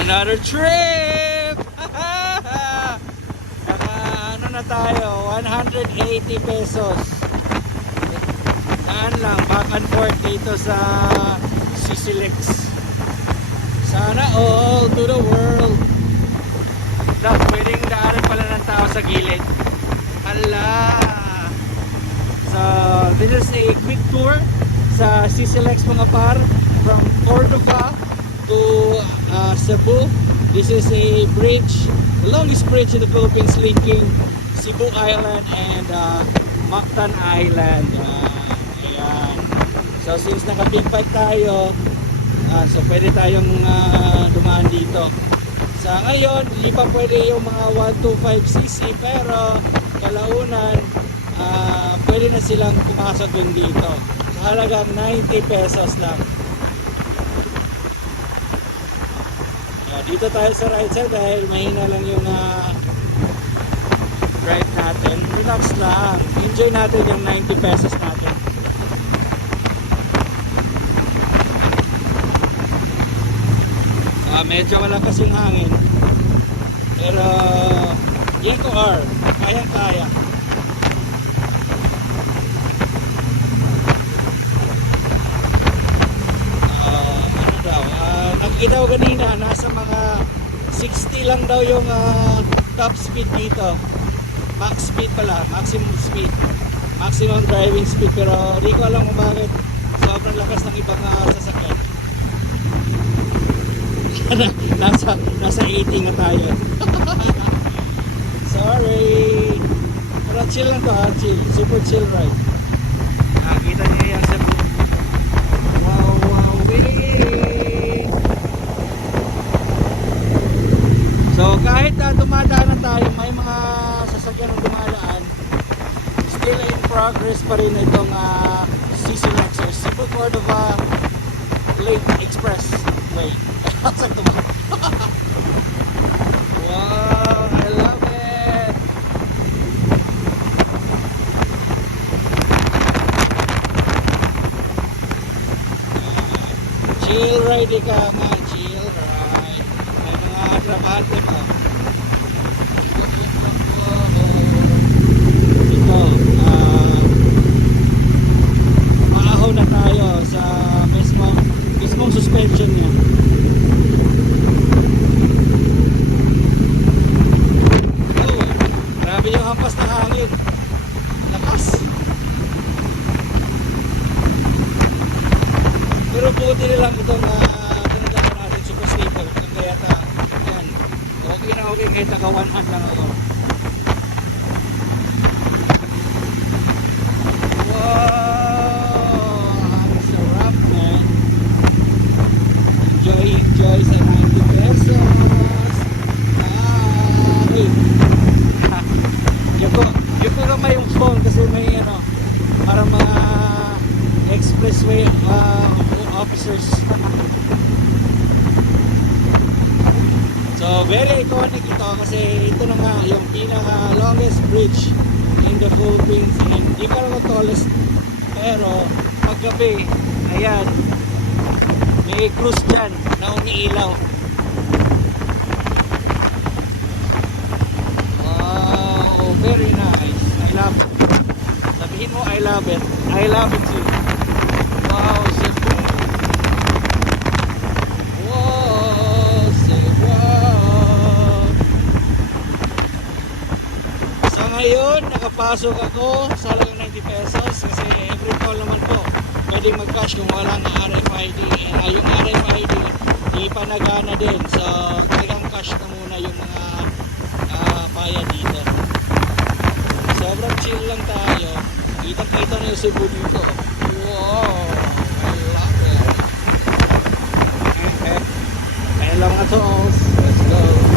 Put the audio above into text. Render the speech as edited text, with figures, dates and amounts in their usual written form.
Another trip! Ano na tayo? 180 pesos. Daan lang, back and forth dito sa Cebu. Sana all to the world. Pwedeng daanan pala ng tao sa gilid. Hala! So, this is a quick tour sa Cebu mga par, from Cordova to Cebu. This is a bridge, the longest bridge in the Philippines, linking Cebu Island and Mactan Island. Ayan. So since naka big bike tayo, so pwede tayong dumaan dito. Sa ngayon, hindi pa pwede yung mga 125cc, pero kalaunan pwede na silang pumasok din dito. Sa halagang 90 pesos lang. Dito tayo sa right side dahil mahina lang yung drive natin. Relax lang. Enjoy natin yung 90 pesos natin. Medyo malakas yung hangin. Pero yan ko R. Kayang-kaya. Daw kanina nasa mga 60 lang daw yung top speed dito, max speed pala, maximum speed, maximum driving speed, pero di ko alam kung bakit sobrang lakas ng ibang sasakyan. nasa 80 na tayo. Sorry, pero chill lang to, chill, super chill ride. Kita niyo yan sa wow So kahit dumadaan tayo, may mga sasakyan ng dumadaan, still in progress pa rin itong Cebu-Cordova Link Expressway. Wow, I love it! Chill ride ka nga, chill ride. May mga trabate pa. Ito, maahaw na tayo sa mismong suspension niya. Oh, grabe yung hampas ng hangin. Lakas. Pero buti nilang itong tinatawag natin super stable. Kaya yan, okay na okay kahit naka-1 hand lang ako. Wow, sarap man. Enjoy sa 90 pesos. Yung ko gamay yung phone kasi may para mga expressway officers. So very iconic ito kasi ito na nga yung pinaka longest bridge in the Philippines, and di pa lang tallest, pero paggabi, ayan, may cruise dyan na umiilaw. Wow, very nice. I love it. Sabihin mo I love it. I love it too. Wow, Cebu. Wow, Cebu. So ngayon, nakapasok ako sa halagang 90 pesos kasi every call naman po pwedeng mag-cash kung wala ng RFID. Yung RFID, di pa nagana din. So talagang cash na muna yung mga paya dito. Sobrang chill lang tayo. Kita-kita na yung Cebu dito. Wow, I love it. Kaya lang nga to. Let's go.